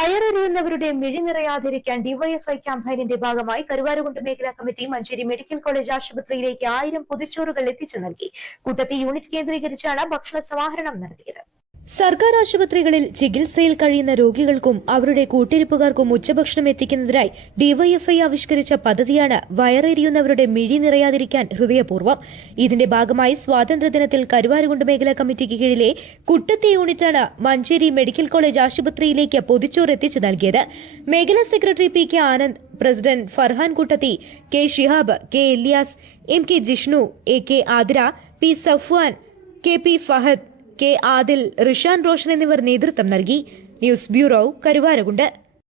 വയറെറിയുന്നവരുടെ മിഴി നിറയാതിരിക്കാൻ DYFI ക്യാമ്പയിനിന്റെ ഭാഗമായി കരുവാരകുണ്ട് മേഖലാ committee Manjeri medical college ആശുപത്രിയിലേക്ക് 1000 പൊതിച്ചോറുകൾ എത്തിച്ചു നൽകി. കൂട്ടത്തി യൂണിറ്റ് കേന്ദ്രീകരിച്ചാണ് ഭക്ഷണ സമാഹരണം നടത്തിയത്. സർക്കാർ ആശുപത്രികളിൽ ചികിത്സയിൽ കഴിയുന്ന രോഗികൾക്കും അവരുടെ കൂട്ടിരിപ്പുകാർക്കും ഉച്ചഭക്ഷണം എത്തിക്കുന്നതിനായി ഡിവൈഎഫ്ഐ ആവിഷ്കരിച്ച പദ്ധതിയാണ് വയറെരിയുന്നവരുടെ മിഴി നിറയാതിരിക്കാൻ ഹൃദയപൂർവ്വം. ഇതിന്റെ ഭാഗമായി സ്വാതന്ത്ര്യദിനത്തിൽ കരുവാരകുണ്ട് മേഖലാ കമ്മിറ്റിക്ക് കീഴിലെ കുട്ടത്തി യൂണിറ്റാണ് മഞ്ചേരി മെഡിക്കൽ കോളേജ് ആശുപത്രിയിലേക്ക് പൊതിച്ചോറ് എത്തിച്ചു നൽകിയത്. മേഖലാ secretary P K. Anand, president Farhan Kuttathi, K. Shihab, K. Ilyas, M K. Jishnu, A K. Athira, P. Safwan, K P. Fahad, K. Adil, Rishan Roshan എന്നിവർ നേതൃത്വം നൽകി. News bureau, Karuvarakundu.